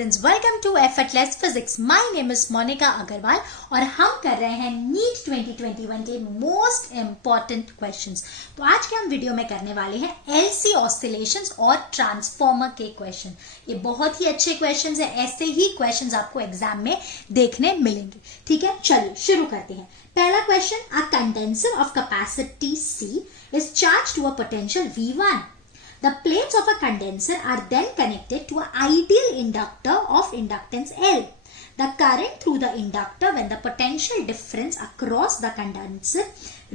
Students, welcome to effortless physics. My name is Monika Agarwal और हम कर रहे हैं नीट 2021 के मोस्ट इंपॉर्टेंट क्वेश्चंस। तो आज के हम वीडियो में करने वाले हैं एलसी ऑसिलेशंस और ट्रांसफॉर्मर के क्वेश्चन। ये बहुत ही अच्छे क्वेश्चंस हैं, ऐसे ही क्वेश्चंस आपको एग्जाम में देखने मिलेंगे। ठीक है, चलिए शुरू करते हैं। पहला question, a condenser of capacity C is charged to a potential V1. The plates of a condenser are then connected to an ideal inductor of inductance L. The current through the inductor when the potential difference across the condenser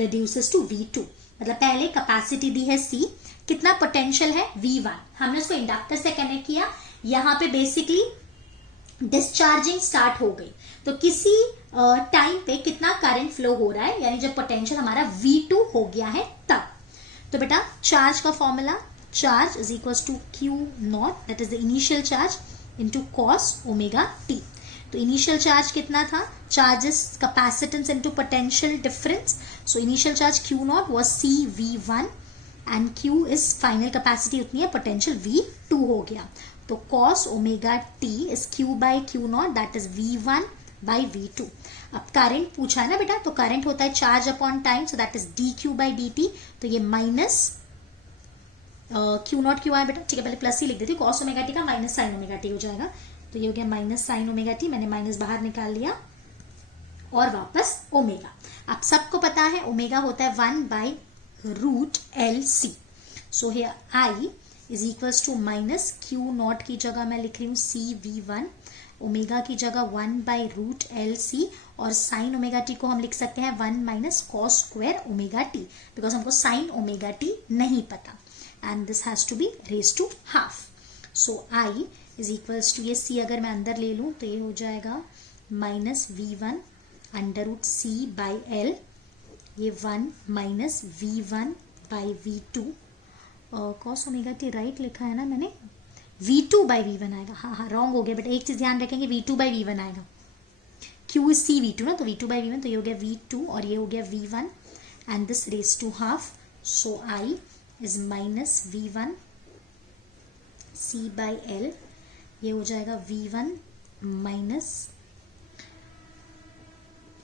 reduces to V2. मतलब पहले capacity दी है C, कितना potential है V1, हमने उसको inductor से connect किया। यहाँ पे बेसिकली डिस्चार्जिंग स्टार्ट हो गई, तो किसी टाइम पे कितना करंट फ्लो हो रहा है, यानी जब पोटेंशियल हमारा V2 हो गया है तब। तो बेटा चार्ज का formula, charge is equals to Q naught, that is the initial charge, into cos omega t. तो initial charge कितना था? Charge is capacitance into potential difference. So initial charge Q naught was CV1 and Q is final capacity उतनी है, potential V2 हो गया। तो cos omega t is Q by Q naught, that is V1 by V2। अब current पूछा है ना बेटा, तो करंट होता है charge upon time, so that is dQ by dt। तो ये माइनस क्यू नॉट क्यों आया बेटा, ठीक है, पहले प्लस ही लिख देती हूँ, कॉस ओमेगा टी का माइनस साइन ओमेगा टी हो जाएगा। तो ये हो गया माइनस साइन ओमेगा टी, मैंने माइनस बाहर निकाल लिया और वापस ओमेगा। आप सबको पता है ओमेगा होता है 1 by root L C. So here I is equals to minus Q naught की जगह मैं लिख रही हूँ सी वी वन, ओमेगा की जगह 1 बाई रूट एल सी, और साइन ओमेगा टी को हम लिख सकते हैं 1 minus cos square omega T, because हमको साइन ओमेगा टी नहीं पता। And this has to be raised to half. So I is equals to, ये C अगर मैं अंदर ले लूँ तो ये हो जाएगा minus V1 under root C by L, ये 1 minus V1 by V2, cos omega t right लिखा है ना मैंने, V2 बाई V1 आएगा। हाँ रॉन्ग हो गया बेटा, एक चीज ध्यान रखेंगे, V2 बाई V1 आएगा, Q is C V2 ना, तो V2 बाई V1, तो ये हो गया V2 और ये हो गया V1 and this raise to half. So I is minus V1 C by L, ये हो जाएगा V1 माइनस,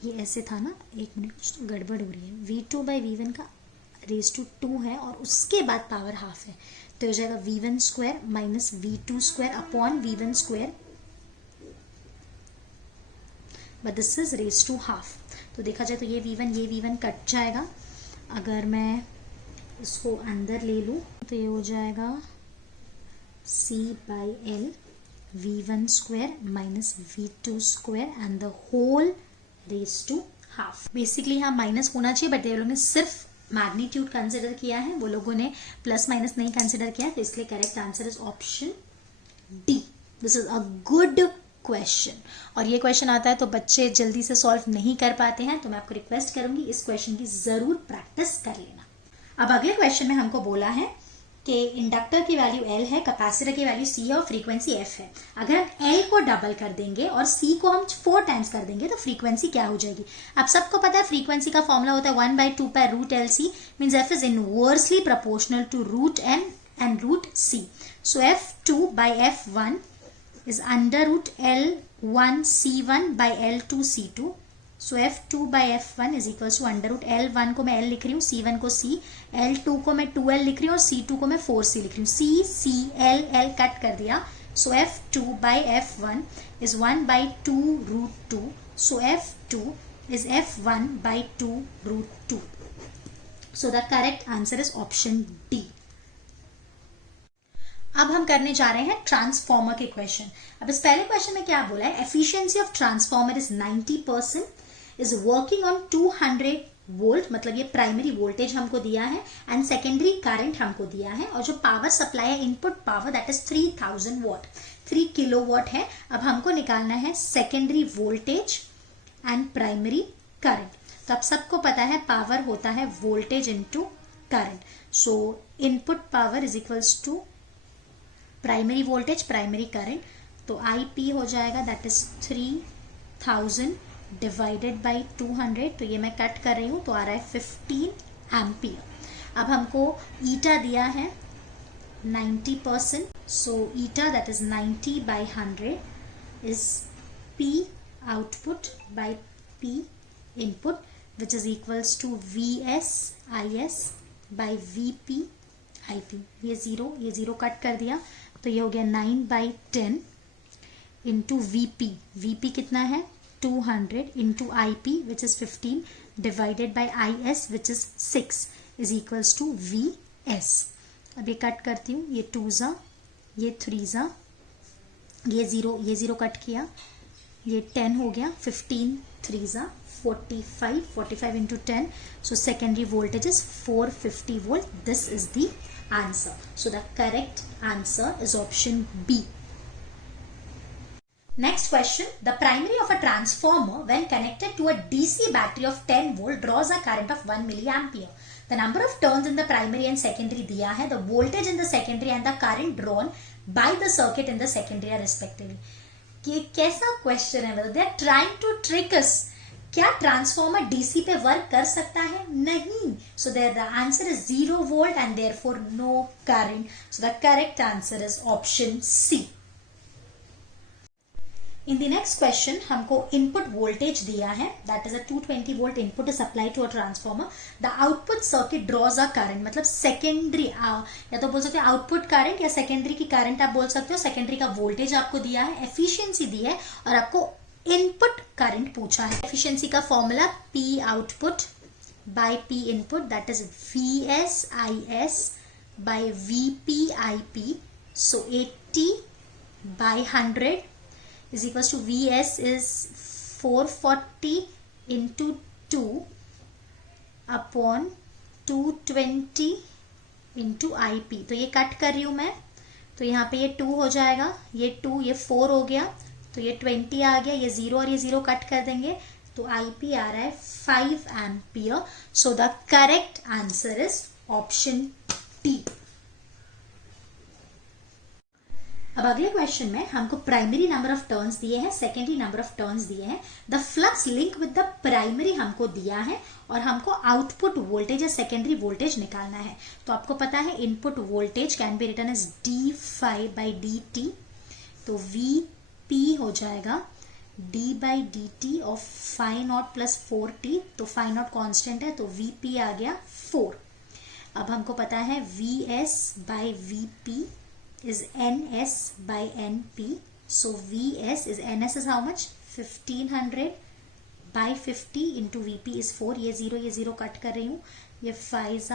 ये ऐसे था ना, एक मिनट कुछ तो गड़बड़ हो रही है, V2 by V1 का रेज टू 2 है और उसके बाद पावर हाफ है, तो हो जाएगा V1 square minus V2 square upon V1 square, but this is raise to half. तो देखा जाए तो ये V1 कट जाएगा। अगर मैं इसको अंदर ले लूँ तो ये हो जाएगा C by L V1 square minus V2 square and the whole raise to half. Basically यहाँ माइनस होना चाहिए, बट ये लोगों ने सिर्फ मैग्नीट्यूड कंसिडर किया है, वो लोगों ने प्लस माइनस नहीं कंसिडर किया है, तो इसलिए correct answer is option D. This is a good question, और ये क्वेश्चन आता है तो बच्चे जल्दी से सॉल्व नहीं कर पाते हैं, तो मैं आपको रिक्वेस्ट करूंगी इस क्वेश्चन की जरूर प्रैक्टिस कर लेना। अब अगले क्वेश्चन में हमको बोला है कि इंडक्टर की वैल्यू L है, कैपेसिटर की वैल्यू C है और फ्रीक्वेंसी F है। अगर हम L को डबल कर देंगे और C को हम 4 टाइम्स कर देंगे तो फ्रीक्वेंसी क्या हो जाएगी। आप सबको पता है फ्रीक्वेंसी का फॉर्मूला होता है 1 by 2 pi root L C, means F is inversely proportional to root M and root C। So F2 by F1 is under root L1 C1 by L2 C2। So F2 by F1 is equals to under root L1 को मैं L लिख रही हूँ, C1 को C, L2 को मैं 2L लिख रही हूँ और C2 को मैं 4C लिख रही हूँ। C L कट कर दिया। So F2 by F1 is 1 by 2 root 2। So F2 is F1 by 2 root 2। So the correct answer is option D. अब हम करने जा रहे हैं ट्रांसफॉर्मर के क्वेश्चन। अब इस पहले क्वेश्चन में क्या बोला है, efficiency of transformer is 90%, is working on 200 volt, मतलब ये प्राइमरी वोल्टेज हमको दिया है एंड सेकेंडरी करंट हमको दिया है, और जो पावर सप्लाई है input power that is 3000 watt, 3 kilowatt है। अब हमको निकालना है secondary voltage and primary current. तो अब सबको पता है पावर होता है voltage into current, so input power is equals to primary voltage primary current, तो IP हो जाएगा दैट इज 3000 डिवाइडेड बाई 200, तो ये मैं कट कर रही हूँ तो आ रहा है 15 एम्पियर। अब हमको ईटा दिया है 90%, so eta that is 90 by 100 is P output by P input, which is equals to VS IS by VP IP. ये जीरो कट कर दिया तो ये हो गया 9/10 इंटू VP कितना है 200 into IP which is 15 divided by IS which is 6 is equals to VS. अब ये कट करती हूँ, ये 2 ज़ा, ये 3 ज़ा, ये ज़ीरो कट किया, ये 10 हो गया, 15 3 ज़ा 45 into 10, so secondary voltage is 450 volt. This is the answer. So the correct answer is option B. Next question, the primary of a transformer when connected to a DC battery of 10 volt draws a current of 1 milliampere. The number of turns in the primary and secondary दिया है, the voltage in the secondary and the current drawn by the circuit in the secondary are respectively. ये कैसा question है, मतलब they are trying to trick us. क्या transformer DC पे work कर सकता है? नहीं. So there the answer is 0 volt and therefore no current. So the correct answer is option C. In the next question हमको input voltage दिया है, that is a 220 volt input is applied to a transformer. The output circuit draws a current, मतलब secondary या तो बोल सकते हो output current या सेकेंडरी की करंट आप बोल सकते हो. सेकेंडरी का वोल्टेज आपको दिया है, एफिशिएंसी दी है और आपको इनपुट करंट पूछा है. एफिशिएंसी का formula P output by P input, that is VS IS by VP IP. So 80 by 100 is equals to VS is 440 into 2 upon 220 into IP. तो ये कट कर रही हूं मैं, तो यहाँ पे ये 2 हो जाएगा, ये 2, ये 4 हो गया, तो ये 20 आ गया, ये 0 और ये 0 कट कर देंगे, तो IP आ रहा है 5 ampere. So the correct answer is option T. अब अगले क्वेश्चन में हमको प्राइमरी नंबर ऑफ टर्न्स दिए हैं, सेकेंडरी नंबर ऑफ टर्न्स दिए हैं. The flux link with the primary हमको दिया है और हमको आउटपुट वोल्टेज या सेकेंडरी वोल्टेज निकालना है. तो आपको पता है input voltage can be written as d∅dt. तो Vp हो जाएगा d/dt of phi not plus 4t. तो phi नॉट कॉन्स्टेंट है तो Vp आ गया 4. अब हमको पता है Vs/Vp is Ns by Np. So Vs is Ns is how much? 1500 by 50 into Vp is 4. ये 0 कट कर रही हूँ, ये 5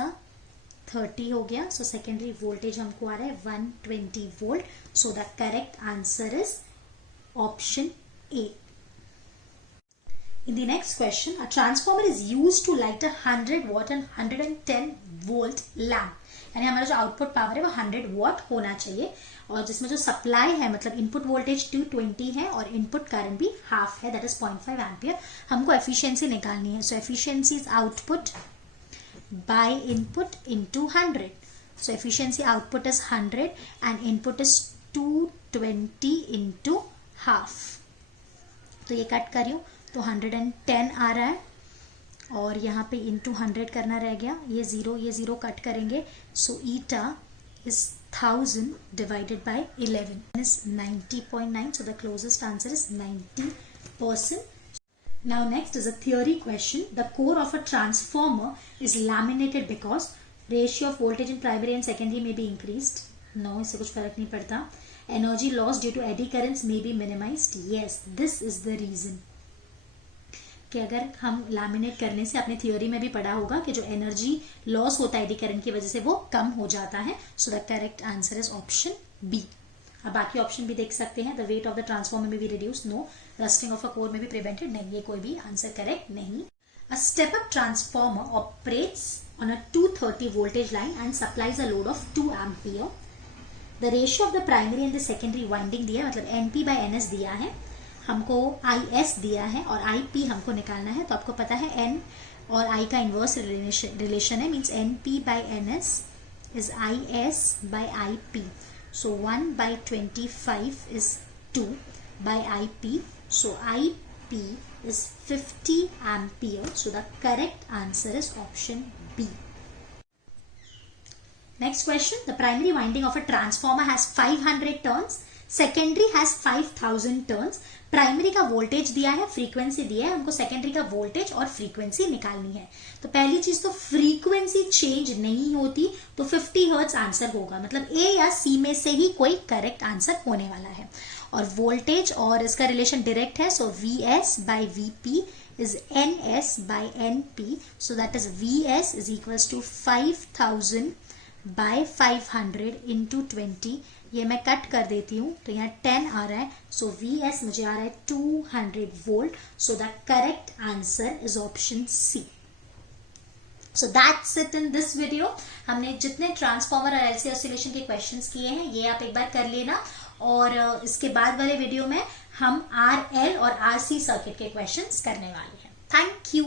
30 हो गया. सो सेकेंडरी वोल्टेज हमको आ रहा है 120 volt. So the correct answer is option A. In the next question, a transformer is used to light a 100 watt and 110 volt lamp. यानी हमारा जो आउटपुट पावर है वो 100 वॉट होना चाहिए और जिसमें जो सप्लाई है मतलब इनपुट वोल्टेज 220 है और इनपुट करंट भी हाफ है, दैट इज 0.5 एम्पियर. हमको एफिशिएंसी निकालनी है. So efficiency is output by input into 100. So efficiency output is 100 and input is 220 into half. तो ये कट कर रही हूँ तो 110 आ रहा है और यहाँ पे इंटू 100 करना रह गया. ये 0 कट करेंगे. So eta is 1000 divided by 11 is 90.9. So the closest answer is 90%. Now next is a theory question. The core of a transformer is laminated because ratio of voltage in primary and secondary may be increased. No, इससे कुछ फर्क नहीं पड़ता. Energy loss due to eddy currents may be minimized. Yes, this is the reason. कि अगर हम laminate करने से अपने थ्योरी में भी पढ़ा होगा कि जो एनर्जी लॉस होता है एडी करंट की वजह से वो कम हो जाता है. So the correct answer is option B. अब बाकी ऑप्शन भी देख सकते हैं. The weight of the transformer में भी reduce, no. Rusting of a core में भी प्रिवेंटेड, नहीं. ये कोई भी आंसर करेक्ट नहीं. A step up transformer operates on a 230 voltage line and supplies a load of 2 ampere. The ratio of the primary and the secondary winding दिया है, मतलब NP/NS दिया है. हमको IS दिया है और IP हमको निकालना है. तो आपको पता है N और I का इन्वर्स रिलेशन है, means NP/NS is IS/IP. So 1/25 is 2/IP. So IP is 50 ampere. So the correct answer is option B. Next question, the primary winding of a transformer has 500 turns. Secondary has 5000 turns, primary का voltage दिया है, frequency दिया है, हमको secondary का voltage और frequency निकालनी है। तो पहली चीज तो फ्रीक्वेंसी चेंज नहीं होती, तो 50 हर्ट्ज आंसर होगा, मतलब ए या सी में से ही कोई करेक्ट आंसर होने वाला है। और वोल्टेज और इसका रिलेशन डायरेक्ट है, सो Vs by Vp is Ns by Np, so that is Vs is equals to 5000 by 500 into 20। ये मैं कट कर देती हूँ, तो यहाँ 10 आ रहा है, सो Vs मुझे आ रहा है 200 volt. So the correct answer is option C. So that's it in this video. हमने जितने ट्रांसफॉर्मर और एलसी ऑसिलेशन के क्वेश्चंस किए हैं ये आप एक बार कर लेना, और इसके बाद वाले वीडियो में हम आरएल और आरसी सर्किट के क्वेश्चंस करने वाले हैं। Thank you.